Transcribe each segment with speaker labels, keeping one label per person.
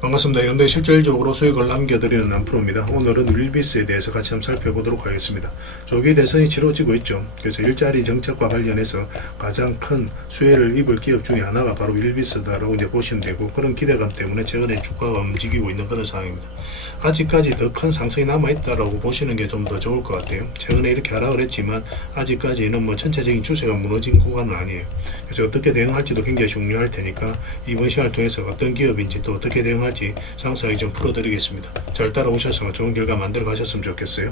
Speaker 1: 반갑습니다. 여러분들 실질적으로 수익을 남겨드리는 남프로입니다. 오늘은 윌비스에 대해서 같이 한번 살펴보도록 하겠습니다. 조기 대선이 치러지고 있죠. 그래서 일자리 정책과 관련해서 가장 큰 수혜를 입을 기업 중에 하나가 바로 윌비스다라고 이제 보시면 되고 그런 기대감 때문에 최근에 주가가 움직이고 있는 그런 상황입니다. 아직까지 더 큰 상승이 남아있다라고 보시는 게 좀 더 좋을 것 같아요. 최근에 이렇게 하라 그랬지만 아직까지는 뭐 전체적인 추세가 무너진 구간은 아니에요. 그래서 어떻게 대응할지도 굉장히 중요할 테니까 이번 시간을 통해서 어떤 기업인지 또 어떻게 대응할 지 상세하게 좀 풀어드리겠습니다. 잘 따라오셔서 좋은 결과 만들어 가셨으면 좋겠어요.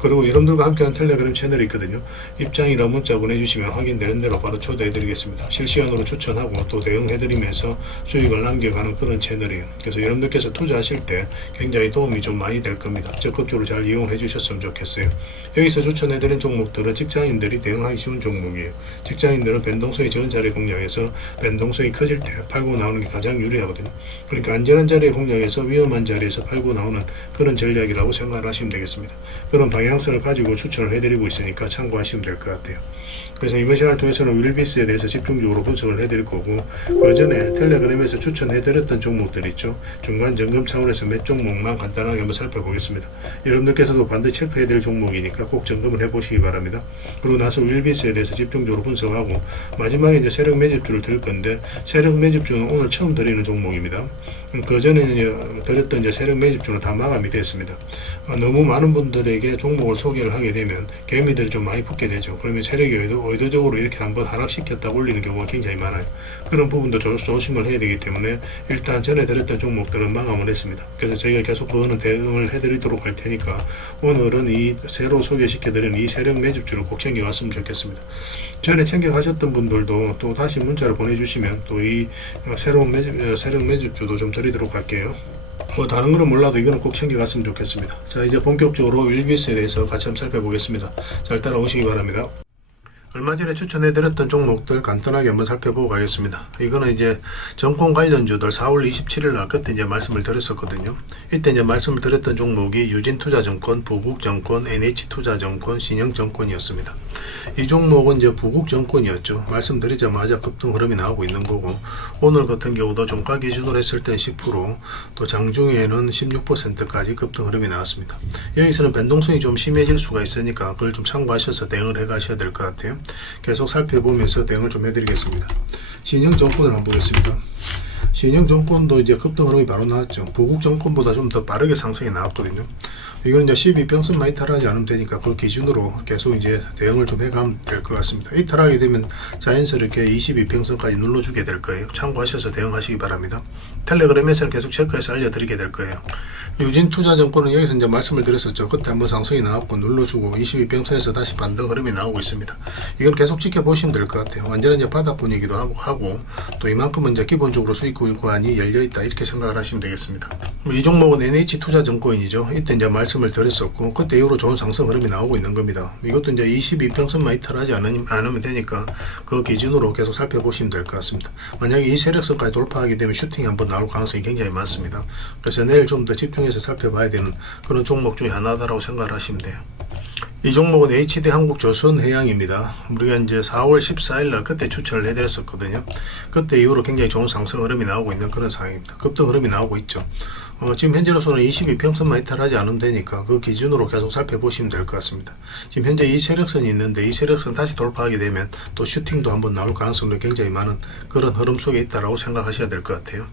Speaker 1: 그리고 여러분들과 함께하는 텔레그램 채널이 있거든요. 입장이나 문자 보내주시면 확인되는 대로 바로 초대해드리겠습니다. 실시간으로 추천하고 또 대응해드리면서 수익을 남겨가는 그런 채널이에요. 그래서 여러분들께서 투자하실 때 굉장히 도움이 좀 많이 될 겁니다. 적극적으로 잘 이용해 주셨으면 좋겠어요. 여기서 추천해드린 종목들은 직장인들이 대응하기 쉬운 종목이에요. 직장인들은 변동성이 적은 자리 공략에서 변동성이 커질 때 팔고 나오는 게 가장 유리하거든요. 그러니까 안전한 자리에 공략해서 위험한 자리에서 팔고 나오는 그런 전략이라고 생각을 하시면 되겠습니다. 그런 방향성을 가지고 추천을 해드리고 있으니까 참고하시면 될 것 같아요. 그래서 이번 시간을 통해서는 윌비스에 대해서 집중적으로 분석을 해드릴 거고 그 전에 텔레그램에서 추천해드렸던 종목들 있죠. 중간 점검 차원에서 몇 종목만 간단하게 한번 살펴보겠습니다. 여러분들께서도 반드시 체크해드릴 종목이니까 꼭 점검을 해보시기 바랍니다. 그리고 나서 윌비스에 대해서 집중적으로 분석하고 마지막에 이제 세력 매집주를 드릴 건데 세력 매집주는 오늘 처음 드리는 종목입니다. 그 전에는 드렸던 이제 세력 매집주는 다 마감이 됐습니다. 어, 너무 많은 분들에게 종목을 소개를 하게 되면 개미들이 좀 많이 붙게 되죠. 그러면 세력이 의도, 의도적으로 이렇게 한번 하락시켰다고 올리는 경우가 굉장히 많아요. 그런 부분도 조, 조심을 해야 되기 때문에 일단 전에 드렸던 종목들은 마감을 했습니다. 그래서 저희가 계속 그거는 대응을 해드리도록 할 테니까 오늘은 이 새로 소개시켜드리는 이 세력 매집주를 꼭 챙겨갔으면 좋겠습니다. 전에 챙겨가셨던 분들도 또 다시 문자를 보내주시면 또 이 새로운 매집, 어, 세력 매집주도 좀 드리도록 할게요. 뭐 다른 거는 몰라도 이거는 꼭 챙겨갔으면 좋겠습니다. 자 이제 본격적으로 윌비스에 대해서 같이 한번 살펴보겠습니다. 잘 따라오시기 바랍니다. 얼마 전에 추천해드렸던 종목들 간단하게 한번 살펴보고 가겠습니다. 이거는 이제 정권 관련주들 4월 27일 날 그때 이제 말씀을 드렸었거든요. 이때 이제 말씀을 드렸던 종목이 유진투자증권, 부국증권, NH투자증권, 신영증권이었습니다. 이 종목은 이제 부국증권이었죠. 말씀드리자마자 급등 흐름이 나오고 있는 거고 오늘 같은 경우도 종가 기준으로 했을 땐 10%, 또 장중에는 16%까지 급등 흐름이 나왔습니다. 여기서는 변동성이 좀 심해질 수가 있으니까 그걸 좀 참고하셔서 대응을 해 가셔야 될 것 같아요. 계속 살펴보면서 대응을 좀 해드리겠습니다. 신형 정권을 한번 보겠습니다. 신형 정권도 이제 급등 흐름이 바로 나왔죠. 부국 정권보다 좀 더 빠르게 상승이 나왔거든요. 이건 이제 12평선 많이 탈하지 않으면 되니까 그 기준으로 계속 이제 대응을 좀 해가면 될 것 같습니다. 이탈하게 되면 자연스럽게 22평선까지 눌러주게 될 거예요. 참고하셔서 대응하시기 바랍니다. 텔레그램에서는 계속 체크해서 알려드리게 될 거예요. 유진투자증권은 여기서 이제 말씀을 드렸었죠. 그때 한번 상승이 나왔고 눌러주고 22평선에서 다시 반등 흐름이 나오고 있습니다. 이건 계속 지켜보시면 될 것 같아요. 완전히 이제 바닥 분위기도 하고, 하고 또 이만큼은 이제 기본적으로 수익 구간이 열려 있다 이렇게 생각을 하시면 되겠습니다. 뭐이 종목은 NH투자증권이죠. 이때 이제 말씀을 드렸었고 그때 이후로 좋은 상승 흐름이 나오고 있는 겁니다. 이것도 이제 22평선만 이탈하지 않으면, 되니까 그 기준으로 계속 살펴보시면 될 것 같습니다. 만약에 이 세력선까지 돌파하게 되면 슈팅이 한번 나올 가능성이 굉장히 많습니다. 그래서 내일 좀 더 집중해서 살펴봐야 되는 그런 종목 중에 하나다라고 생각을 하시면 돼요. 이 종목은 HD 한국조선해양입니다. 우리가 이제 4월 14일 날 그때 추천을 해드렸었거든요. 그때 이후로 굉장히 좋은 상승 흐름이 나오고 있는 그런 상황입니다. 급등 흐름이 나오고 있죠. 어, 지금 현재로서는 22평선만 이탈하지 않으면 되니까 그 기준으로 계속 살펴보시면 될 것 같습니다. 지금 현재 이 세력선이 있는데 이 세력선 다시 돌파하게 되면 또 슈팅도 한번 나올 가능성도 굉장히 많은 그런 흐름 속에 있다라고 생각하셔야 될 것 같아요.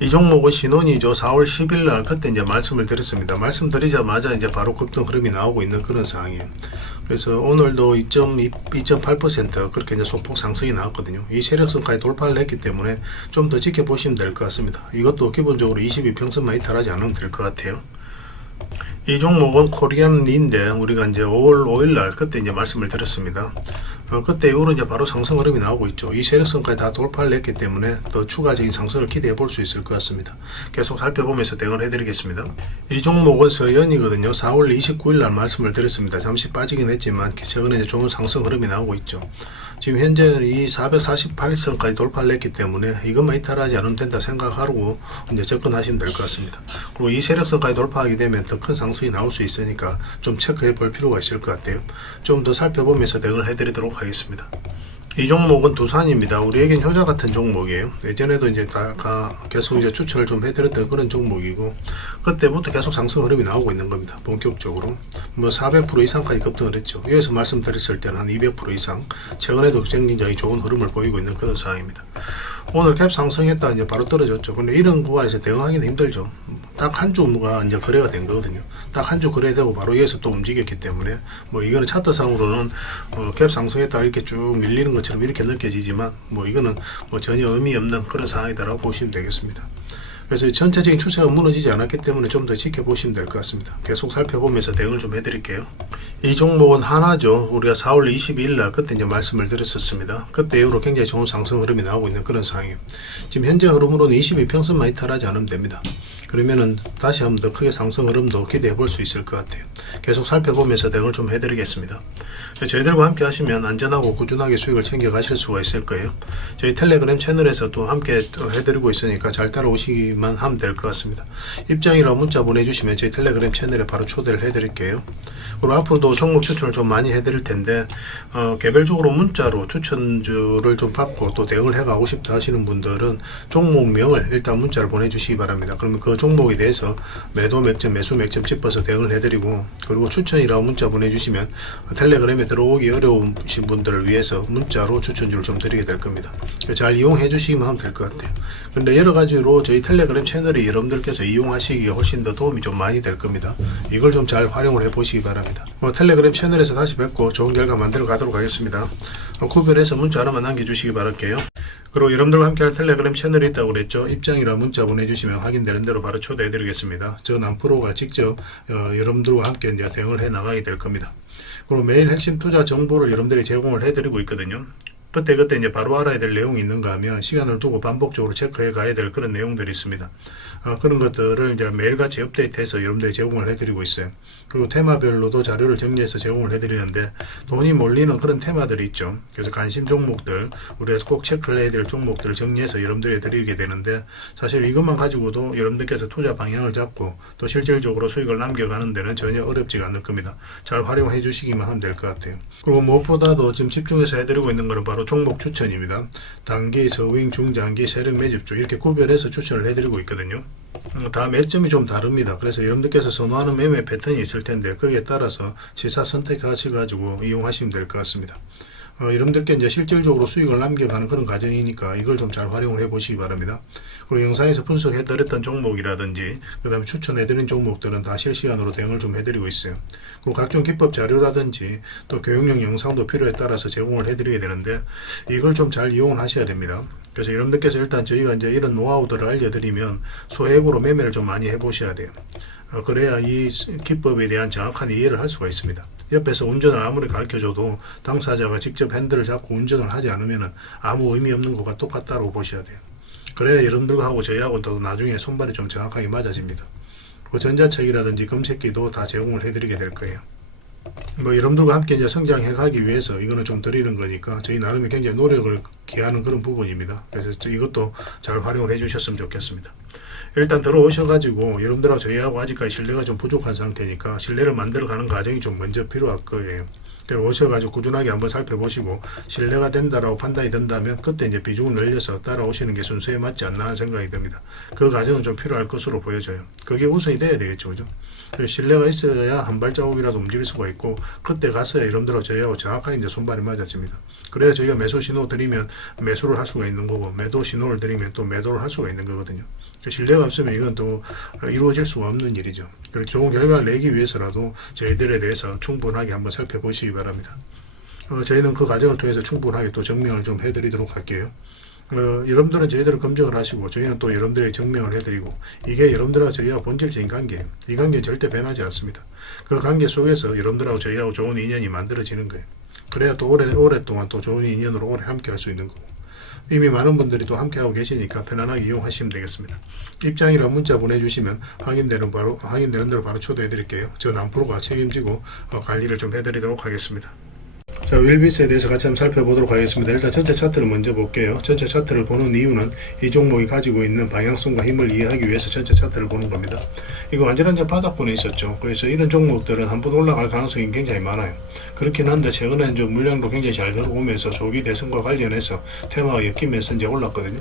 Speaker 1: 이 종목은 신혼이죠. 4월 10일 날 그때 이제 말씀을 드렸습니다. 말씀드리자마자 이제 바로 급등 흐름이 나오고 있는 그런 상황이에요. 그래서 오늘도 2.2.8% 그렇게 이제 소폭 상승이 나왔거든요. 이 세력선까지 돌파를 했기 때문에 좀 더 지켜보시면 될 것 같습니다. 이것도 기본적으로 22평선만 이탈하지 않으면 될 것 같아요. 이 종목은 코리안 리인데 우리가 이제 5월 5일 날 그때 이제 말씀을 드렸습니다. 어, 그때 이후로 이제 바로 상승 흐름이 나오고 있죠. 이 세력선까지 다 돌파를 했기 때문에 더 추가적인 상승을 기대해 볼 수 있을 것 같습니다. 계속 살펴보면서 대응을 해드리겠습니다. 이 종목은 서연이거든요. 4월 29일 날 말씀을 드렸습니다. 잠시 빠지긴 했지만 최근에 이제 좋은 상승 흐름이 나오고 있죠. 지금 현재는 이 448선까지 돌파를 했기 때문에 이것만 이탈하지 않으면 된다 생각하고 이제 접근하시면 될 것 같습니다. 그리고 이 세력선까지 돌파하게 되면 더 큰 상승이 나올 수 있으니까 좀 체크해 볼 필요가 있을 것 같아요. 좀 더 살펴보면서 대응을 해드리도록 하겠습니다. 이 종목은 두산입니다. 우리에겐 효자 같은 종목이에요. 예전에도 이제 다 가- 계속 이제 추천을 좀 해드렸던 그런 종목이고 그때부터 계속 상승 흐름이 나오고 있는 겁니다. 본격적으로 뭐 400% 이상까지 급등을 했죠. 위에서 말씀드렸을 때는 한 200% 이상 최근에도 굉장히 좋은 흐름을 보이고 있는 그런 상황입니다. 오늘 캡 상승했다 이제 바로 떨어졌죠. 근데 이런 구간에서 대응하기는 힘들죠. 딱 한 주가 이제 거래가 된 거거든요. 딱 한 주 거래되고 바로 위에서 또 움직였기 때문에 뭐 이거는 차트상으로는 어, 캡 상승했다 이렇게 쭉 밀리는 것처럼 이렇게 느껴지지만 뭐 이거는 뭐 전혀 의미 없는 그런 상황이다라고 보시면 되겠습니다. 그래서 전체적인 추세가 무너지지 않았기 때문에 좀 더 지켜보시면 될 것 같습니다. 계속 살펴보면서 대응을 좀 해드릴게요. 이 종목은 하나죠. 우리가 4월 22일 날 그때 이제 말씀을 드렸었습니다. 그때 이후로 굉장히 좋은 상승 흐름이 나오고 있는 그런 상황이에요. 지금 현재 흐름으로는 22평선만 이탈하지 않으면 됩니다. 그러면은 다시 한번 더 크게 상승 흐름도 기대해 볼 수 있을 것 같아요. 계속 살펴보면서 대응을 좀 해드리겠습니다. 저희들과 함께 하시면 안전하고 꾸준하게 수익을 챙겨 가실 수가 있을 거예요. 저희 텔레그램 채널에서 또 함께 또 해드리고 있으니까 잘 따라오시기만 하면 될 것 같습니다. 입장이라 문자 보내주시면 저희 텔레그램 채널에 바로 초대를 해드릴게요. 그리고 앞으로도 종목 추천을 좀 많이 해드릴 텐데 어, 개별적으로 문자로 추천주를 좀 받고 또 대응을 해가고 싶다 하시는 분들은 종목명을 일단 문자를 보내주시기 바랍니다. 그러면 그 종목에 대해서 매도 몇 점, 매수 몇점 짚어서 대응을 해드리고 그리고 추천이라고 문자 보내주시면 텔레그램에 들어오기 어려우신 분들을 위해서 문자로 추천주를 좀 드리게 될 겁니다. 잘 이용해 주시기만 하면 될 것 같아요. 그런데 여러 가지로 저희 텔레그램 채널이 여러분들께서 이용하시기에 훨씬 더 도움이 좀 많이 될 겁니다. 이걸 좀 잘 활용을 해 보시기 바랍니다. 뭐 텔레그램 채널에서 다시 뵙고 좋은 결과 만들어 가도록 하겠습니다. 어, 구별해서 문자 하나만 남겨주시기 바랄게요. 그리고 여러분들과 함께할 텔레그램 채널이 있다고 그랬죠. 입장이라 문자 보내주시면 확인되는 대로 바로 초대해드리겠습니다. 저 남프로가 직접 어, 여러분들과 함께 이제 대응을 해 나가게 될 겁니다. 그리고 매일 핵심 투자 정보를 여러분들이 제공을 해드리고 있거든요. 그때 그때 이제 바로 알아야 될 내용이 있는가 하면 시간을 두고 반복적으로 체크해 가야 될 그런 내용들이 있습니다. 어, 그런 것들을 이제 매일같이 업데이트해서 여러분들이 제공을 해드리고 있어요. 그리고 테마별로도 자료를 정리해서 제공을 해드리는데 돈이 몰리는 그런 테마들이 있죠. 그래서 관심 종목들 우리가 꼭 체크를 해야 될 종목들을 정리해서 여러분들이 드리게 되는데 사실 이것만 가지고도 여러분들께서 투자 방향을 잡고 또 실질적으로 수익을 남겨가는 데는 전혀 어렵지가 않을 겁니다. 잘 활용해 주시기만 하면 될 것 같아요. 그리고 무엇보다도 지금 집중해서 해드리고 있는 것은 바로 종목 추천입니다. 단기, 저윙, 중장기, 세력 매집주 이렇게 구별해서 추천을 해드리고 있거든요. 어, 다 매점이 좀 다릅니다. 그래서 여러분들께서 선호하는 매매 패턴이 있을 텐데 거기에 따라서 지사 선택하셔 가지고 이용하시면 될 것 같습니다. 어, 여러분들께 이제 실질적으로 수익을 남겨가는 그런 과정이니까 이걸 좀 잘 활용을 해 보시기 바랍니다. 그리고 영상에서 분석해 드렸던 종목이라든지 그 다음에 추천해 드린 종목들은 다 실시간으로 대응을 좀 해드리고 있어요. 그리고 각종 기법 자료라든지 또 교육용 영상도 필요에 따라서 제공을 해드리게 되는데 이걸 좀 잘 이용을 하셔야 됩니다. 그래서 여러분들께서 일단 저희가 이제 이런 노하우들을 알려드리면 소액으로 매매를 좀 많이 해보셔야 돼요. 어, 그래야 이 기법에 대한 정확한 이해를 할 수가 있습니다. 옆에서 운전을 아무리 가르쳐줘도 당사자가 직접 핸들을 잡고 운전을 하지 않으면 아무 의미 없는 것과 똑같다고 보셔야 돼요. 그래야 여러분들과 하고 저희하고 또 나중에 손발이 좀 정확하게 맞아집니다. 그 전자책이라든지 검색기도 다 제공을 해드리게 될 거예요. 뭐 여러분들과 함께 이제 성장해 가기 위해서 이거는 좀 드리는 거니까 저희 나름의 굉장히 노력을 기하는 그런 부분입니다. 그래서 저 이것도 잘 활용을 해 주셨으면 좋겠습니다. 일단 들어오셔가지고 여러분들하고 저희하고 아직까지 신뢰가 좀 부족한 상태니까 신뢰를 만들어가는 과정이 좀 먼저 필요할 거예요. 오셔가지고 꾸준하게 한번 살펴보시고 신뢰가 된다라고 판단이 된다면 그때 이제 비중을 늘려서 따라오시는 게 순서에 맞지 않나 하는 생각이 듭니다. 그 과정은 좀 필요할 것으로 보여져요. 그게 우선이 돼야 되겠죠, 그죠? 그래서 신뢰가 있어야 한 발자국이라도 움직일 수가 있고 그때 가서야 여러분들하고 저희하고 정확하게 이제 손발이 맞아집니다. 그래야 저희가 매수 신호 드리면 매수를 할 수가 있는 거고 매도 신호를 드리면 또 매도를 할 수가 있는 거거든요. 그 신뢰가 없으면 이건 또 이루어질 수가 없는 일이죠. 그래서 좋은 결과를 내기 위해서라도 저희들에 대해서 충분하게 한번 살펴보시기 바랍니다. 어, 저희는 그 과정을 통해서 충분하게 또 증명을 좀 해드리도록 할게요. 어, 여러분들은 저희들을 검증을 하시고 저희는 또 여러분들에게 증명을 해드리고 이게 여러분들하고 저희와 본질적인 관계예요. 이 관계는 절대 변하지 않습니다. 그 관계 속에서 여러분들하고 저희하고 좋은 인연이 만들어지는 거예요. 그래야 또 오래, 오랫동안 또 좋은 인연으로 오래 함께 할 수 있는 거고. 이미 많은 분들이 또 함께하고 계시니까 편안하게 이용하시면 되겠습니다. 입장이라 문자 보내주시면 확인되는 바로 확인되는 대로 바로 초대해 드릴게요. 저 남프로가 책임지고 어, 관리를 좀 해드리도록 하겠습니다. 자, 윌비스에 대해서 같이 한번 살펴보도록 하겠습니다. 일단 전체 차트를 먼저 볼게요. 전체 차트를 보는 이유는 이 종목이 가지고 있는 방향성과 힘을 이해하기 위해서 전체 차트를 보는 겁니다. 이거 완전한 저 바닥권에 있었죠. 그래서 이런 종목들은 한번 올라갈 가능성이 굉장히 많아요. 그렇긴 한데 최근에 이제 물량도 굉장히 잘 들어오면서 조기 대선과 관련해서 테마가 엮이면서 이제 올랐거든요.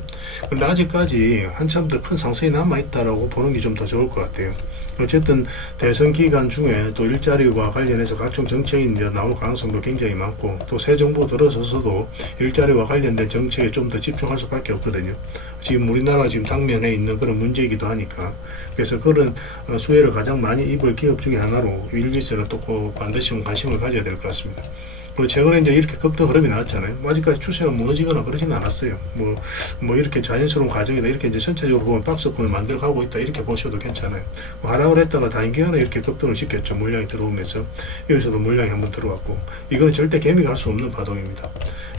Speaker 1: 그런데 아직까지 한참 더 큰 상승이 남아 있다라고 보는 게 좀 더 좋을 것 같아요. 어쨌든 대선 기간 중에 또 일자리와 관련해서 각종 정책이 이제 나올 가능성도 굉장히 많고 또 새 정부 들어서서도 일자리와 관련된 정책에 좀 더 집중할 수밖에 없거든요. 지금 우리나라 지금 당면에 있는 그런 문제이기도 하니까 그래서 그런 어, 수혜를 가장 많이 입을 기업 중에 하나로 일기세는 또꼭 반드시 좀 관심을 가져야 될 것 같습니다. 그리고 최근에 이제 이렇게 급등 흐름이 나왔잖아요. 뭐 아직까지 추세가 무너지거나 그러지는 않았어요. 뭐, 뭐 이렇게 자연스러운 과정이다. 이렇게 이제 전체적으로 보면 박스권을 만들어 가고 있다. 이렇게 보셔도 괜찮아요. 뭐 하락을 했다가 단기간에 이렇게 급등을 시켰죠. 물량이 들어오면서. 여기서도 물량이 한번 들어왔고. 이건 절대 개미가 할 수 없는 파동입니다.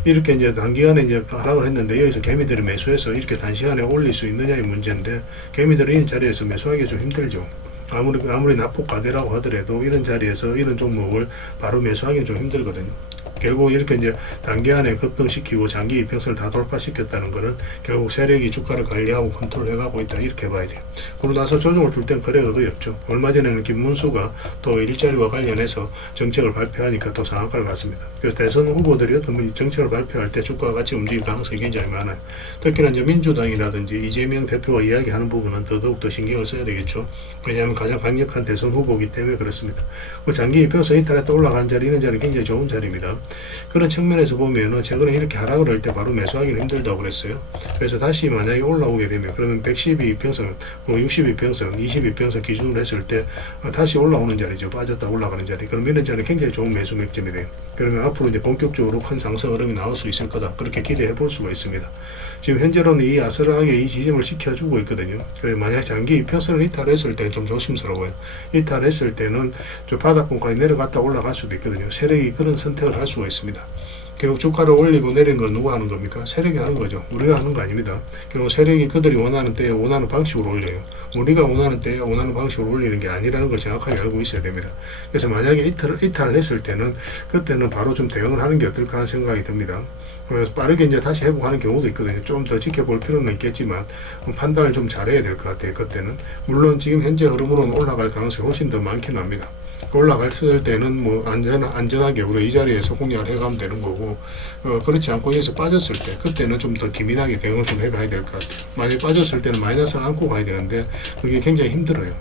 Speaker 1: 이렇게 이제 단기간에 이제 하락을 했는데 여기서 개미들이 매수해서 이렇게 단시간에 올릴 수 있느냐의 문제인데 개미들이 이런 자리에서 매수하기 좀 힘들죠. 아무리 아무리 낙폭 가대라고 하더라도 이런 자리에서 이런 종목을 바로 매수하기는 좀 힘들거든요. 결국 이렇게 이제 단기간에 급등시키고 장기 이평선을 다 돌파시켰다는 거는 결국 세력이 주가를 관리하고 컨트롤해 가고 있다 이렇게 봐야 돼요. 그러고 나서 조정을 줄 땐 거래가 거의 없죠. 얼마 전에는 김문수가 또 일자리와 관련해서 정책을 발표하니까 또 상한가를 갔습니다. 그래서 대선 후보들이 어떤 정책을 발표할 때 주가가 같이 움직일 가능성이 굉장히 많아요. 특히나 이제 민주당이라든지 이재명 대표가 이야기하는 부분은 더더욱 더 신경을 써야 되겠죠. 왜냐하면 가장 강력한 대선 후보이기 때문에 그렇습니다. 그 장기 이평선 이탈했다 올라가는 자리 이런 자리 굉장히 좋은 자리입니다. 그런 측면에서 보면은 최근에 이렇게 하락을 할 때 바로 매수하기는 힘들다고 그랬어요. 그래서 다시 만약에 올라오게 되면 그러면 112평선, 62평선, 22평선 기준으로 했을 때 어, 다시 올라오는 자리죠. 빠졌다 올라가는 자리. 그럼 이런 자리는 굉장히 좋은 매수 맥점이 돼요. 그러면 앞으로 이제 본격적으로 큰 상승 흐름이 나올 수 있을 거다. 그렇게 기대해 볼 수가 있습니다. 지금 현재로는 이 아슬하게 이 지점을 지켜주고 있거든요. 그래 만약 장기 이평선을 이탈했을 때 좀 조심스러워요. 이탈했을 때는 좀 바닥권까지 내려갔다 올라갈 수도 있거든요. 세력이 그런 선택을 할 수가 있습니다. 결국 주가를 올리고 내린 걸 누가 하는 겁니까? 세력이 하는 거죠. 우리가 하는 거 아닙니다. 결국 세력이 그들이 원하는 때에 원하는 방식으로 올려요. 우리가 원하는 때에 원하는 방식으로 올리는 게 아니라는 걸 정확하게 알고 있어야 됩니다. 그래서 만약에 이탈, 이탈을 했을 때는 그때는 바로 좀 대응을 하는 게 어떨까 하는 생각이 듭니다. 빠르게 이제 다시 회복하는 경우도 있거든요. 좀 더 지켜볼 필요는 있겠지만 판단을 좀 잘해야 될 것 같아요. 그때는 물론 지금 현재 흐름으로는 올라갈 가능성이 훨씬 더 많긴 합니다. 올라갈 때는 뭐 안전 안전하게 우리 이 자리에서 공략을 해가면 되는 거고 어, 그렇지 않고 여기서 빠졌을 때 그때는 좀 더 기민하게 대응을 좀 해봐야 될 것 같아요. 만약 빠졌을 때는 마이너스를 안고 가야 되는데 그게 굉장히 힘들어요.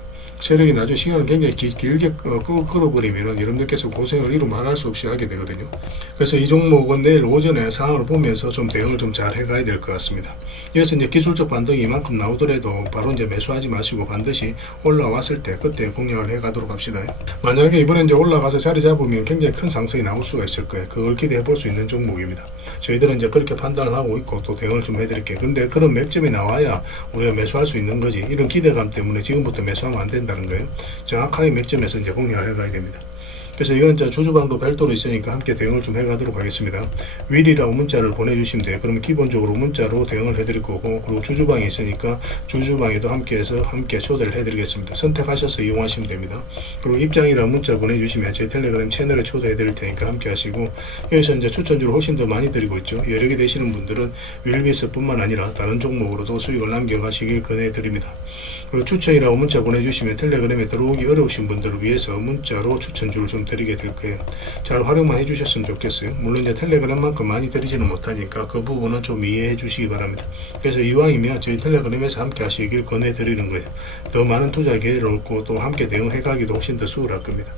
Speaker 1: 세력이 나중에 시간을 굉장히 기, 길게 어, 끌- 끌어버리면은 여러분들께서 고생을 이루 말할 수 없이 하게 되거든요. 그래서 이 종목은 내일 오전에 상황을 보면서 좀 대응을 좀 잘 해가야 될 것 같습니다. 여기서 이제 기술적 반등이 이만큼 나오더라도 바로 이제 매수하지 마시고 반드시 올라왔을 때 그때 공략을 해가도록 합시다. 만약에 이번에 이제 올라가서 자리 잡으면 굉장히 큰 상승이 나올 수가 있을 거예요. 그걸 기대해 볼 수 있는 종목입니다. 저희들은 이제 그렇게 판단을 하고 있고 또 대응을 좀 해드릴게요. 근데 그런 맥점이 나와야 우리가 매수할 수 있는 거지. 이런 기대감 때문에 지금부터 매수하면 안 된다 는 거예요. 정확하게 맥점에서 이제 공략을 해가야 됩니다. 그래서 이거는 주주방도 별도로 있으니까 함께 대응을 좀 해가도록 하겠습니다. 윌이라고 문자를 보내주시면 돼요. 그러면 기본적으로 문자로 대응을 해드릴 거고, 그리고 주주방이 있으니까 주주방에도 함께해서 함께 초대를 해드리겠습니다. 선택하셔서 이용하시면 됩니다. 그리고 입장이라 문자 보내주시면 제 텔레그램 채널에 초대해드릴 테니까 함께 하시고, 여기서 이제 추천주를 훨씬 더 많이 드리고 있죠. 개 되시는 분들은 윌비스뿐만 아니라 다른 종목으로도 수익을 남겨가시길 권해드립니다. 그리고 추천이라고 문자 보내주시면 텔레그램에 들어오기 어려우신 분들을 위해서 문자로 추천주를 좀 드리게 될 거예요. 잘 활용만 해주셨으면 좋겠어요. 물론 이제 텔레그램만큼 많이 드리지는 못하니까 그 부분은 좀 이해해 주시기 바랍니다. 그래서 이왕이면 저희 텔레그램에서 함께 하시길 권해드리는 거예요. 더 많은 투자 기회를 얻고 또 함께 대응해 가기도 훨씬 더 수월할 겁니다.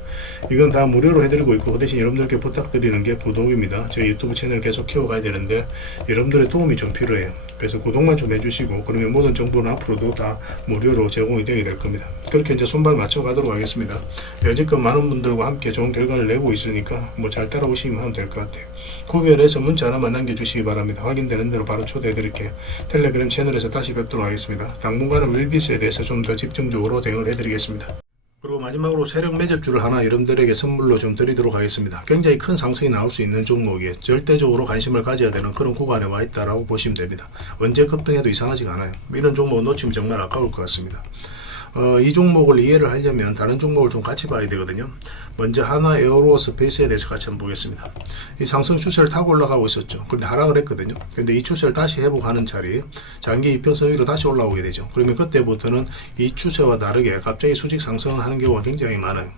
Speaker 1: 이건 다 무료로 해드리고 있고 그 대신 여러분들께 부탁드리는 게 구독입니다. 저희 유튜브 채널 계속 키워가야 되는데 여러분들의 도움이 좀 필요해요. 그래서 구독만 좀 해주시고 그러면 모든 정보는 앞으로도 다 무료로 제공이 되게 될 겁니다. 그렇게 이제 손발 맞춰 가도록 하겠습니다. 여지껏 많은 분들과 함께 좋은 결과를 내고 있으니까 뭐 잘 따라오시면 하면 될 것 같아요. 구별해서 문자 하나만 남겨주시기 바랍니다. 확인되는 대로 바로 초대해 드릴게요. 텔레그램 채널에서 다시 뵙도록 하겠습니다. 당분간은 윌비스에 대해서 좀 더 집중적으로 대응을 해드리겠습니다. 그리고 마지막으로 세력 매집주를 하나 여러분들에게 선물로 좀 드리도록 하겠습니다. 굉장히 큰 상승이 나올 수 있는 종목이에 절대적으로 관심을 가져야 되는 그런 구간에 와 있다라고 보시면 됩니다. 언제 급등해도 이상하지가 않아요. 이런 종목 놓치면 정말 아까울 것 같습니다. 어, 이 종목을 이해를 하려면 다른 종목을 좀 같이 봐야 되거든요. 먼저 하나 에어로 스페이스에 대해서 같이 한번 보겠습니다. 이 상승 추세를 타고 올라가고 있었죠. 그런데 하락을 했거든요. 근데 이 추세를 다시 회복하는 자리, 장기 이평선 위로 다시 올라오게 되죠. 그러면 그때부터는 이 추세와 다르게 갑자기 수직 상승을 하는 경우가 굉장히 많아요.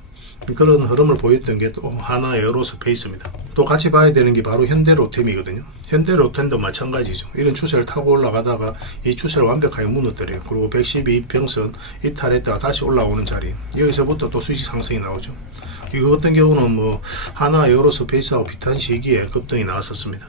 Speaker 1: 그런 흐름을 보였던 게 또 하나 에어로스페이스입니다. 또 같이 봐야 되는 게 바로 현대로템이거든요. 현대로템도 마찬가지죠. 이런 추세를 타고 올라가다가 이 추세를 완벽하게 무너뜨려요. 그리고 112평선 이탈했다가 다시 올라오는 자리. 여기서부터 또 수직 상승이 나오죠. 이거 같은 경우는 뭐 하나 에어로스페이스하고 비슷한 시기에 급등이 나왔었습니다.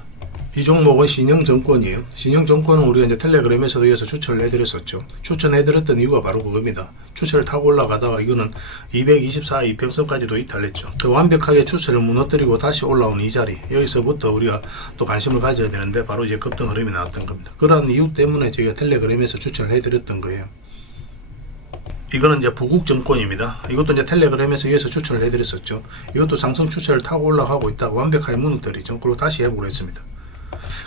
Speaker 1: 이 종목은 신영증권이에요. 신영증권은 우리가 이제 텔레그램에서도 이어서 추천을 해드렸었죠. 추천해드렸던 이유가 바로 그겁니다. 추세를 타고 올라가다가 이거는 224 이평선까지도 이탈했죠. 그 완벽하게 추세를 무너뜨리고 다시 올라오는 이 자리 여기서부터 우리가 또 관심을 가져야 되는데 바로 이제 급등 흐름이 나왔던 겁니다. 그러한 이유 때문에 저희가 텔레그램에서 추천을 해드렸던 거예요. 이거는 이제 부국증권입니다. 이것도 이제 텔레그램에서 위해서 추천을 해드렸었죠. 이것도 상승 추세를 타고 올라가고 있다가 완벽하게 무너뜨리죠. 그리고 다시 회복을 했습니다.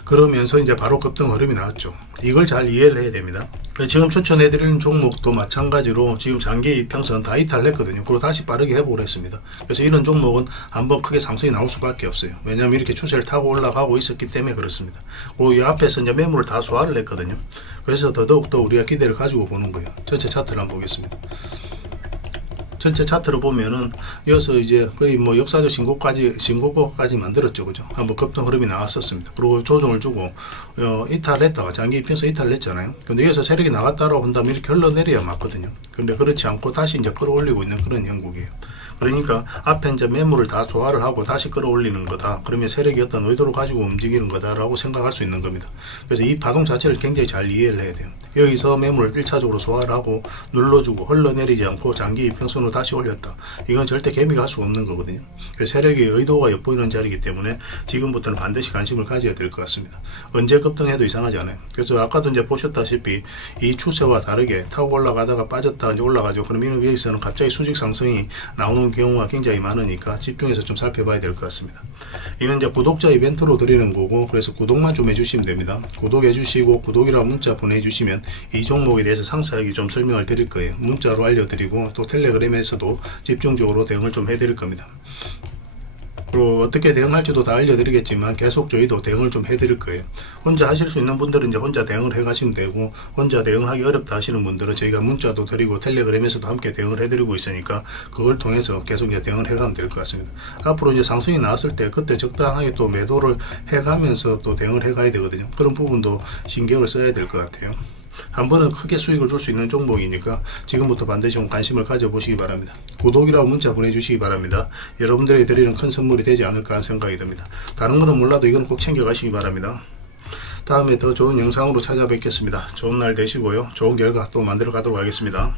Speaker 1: 그러면서 이제 바로 급등 흐름이 나왔죠. 이걸 잘 이해를 해야 됩니다. 지금 추천해드리는 종목도 마찬가지로 지금 장기 이평선 다 이탈했거든요. 그리고 다시 빠르게 회복을 했습니다. 그래서 이런 종목은 한번 크게 상승이 나올 수밖에 없어요. 왜냐하면 이렇게 추세를 타고 올라가고 있었기 때문에 그렇습니다. 그리고 이 앞에서 이제 매물을 다 소화를 했거든요. 그래서 더더욱 더 우리가 기대를 가지고 보는 거예요. 전체 차트를 한번 보겠습니다. 전체 차트를 보면은 이어서 이제 거의 뭐 역사적 신고까지 신고가까지 만들었죠, 그죠? 한번 급등 흐름이 나왔었습니다. 그리고 조정을 주고 어, 이탈했다가 장기 입혀서 이탈했잖아요. 근데 여기서 세력이 나갔다라고 한다면 이렇게 흘러내려야 맞거든요. 근데 그렇지 않고 다시 이제 끌어올리고 있는 그런 형국이에요. 그러니까 앞에 이제 매물을 다 조화를 하고 다시 끌어올리는 거다. 그러면 세력이 어떤 의도를 가지고 움직이는 거다라고 생각할 수 있는 겁니다. 그래서 이 파동 자체를 굉장히 잘 이해를 해야 돼요. 여기서 매물을 1차적으로 소화를 하고 눌러주고 흘러내리지 않고 장기 이평선으로 다시 올렸다. 이건 절대 개미가 할 수 없는 거거든요. 세력의 의도가 엿보이는 자리이기 때문에 지금부터는 반드시 관심을 가져야 될 것 같습니다. 언제 급등해도 이상하지 않아요. 그래서 아까도 이제 보셨다시피 이 추세와 다르게 타고 올라가다가 빠졌다가 이제 올라가죠. 그러면 여기서는 갑자기 수직 상승이 나오는 경우가 굉장히 많으니까 집중해서 좀 살펴봐야 될 것 같습니다. 이건 이제 구독자 이벤트로 드리는 거고 그래서 구독만 좀 해주시면 됩니다. 구독해 주시고 구독이라고 문자 보내주시면 이 종목에 대해서 상세하게 좀 설명을 드릴 거예요. 문자로 알려드리고 또 텔레그램에서도 집중적으로 대응을 좀 해드릴 겁니다. 그리고 어떻게 대응할지도 다 알려드리겠지만 계속 저희도 대응을 좀 해드릴 거예요. 혼자 하실 수 있는 분들은 이제 혼자 대응을 해가시면 되고 혼자 대응하기 어렵다 하시는 분들은 저희가 문자도 드리고 텔레그램에서도 함께 대응을 해드리고 있으니까 그걸 통해서 계속 이제 대응을 해가면 될 것 같습니다. 앞으로 이제 상승이 나왔을 때 그때 적당하게 또 매도를 해가면서 또 대응을 해가야 되거든요. 그런 부분도 신경을 써야 될 것 같아요. 한 번은 크게 수익을 줄 수 있는 종목이니까 지금부터 반드시 좀 관심을 가져보시기 바랍니다. 구독이라고 문자 보내주시기 바랍니다. 여러분들에게 드리는 큰 선물이 되지 않을까 하는 생각이 듭니다. 다른 거는 몰라도 이건 꼭 챙겨가시기 바랍니다. 다음에 더 좋은 영상으로 찾아뵙겠습니다. 좋은 날 되시고요. 좋은 결과 또 만들어 가도록 하겠습니다.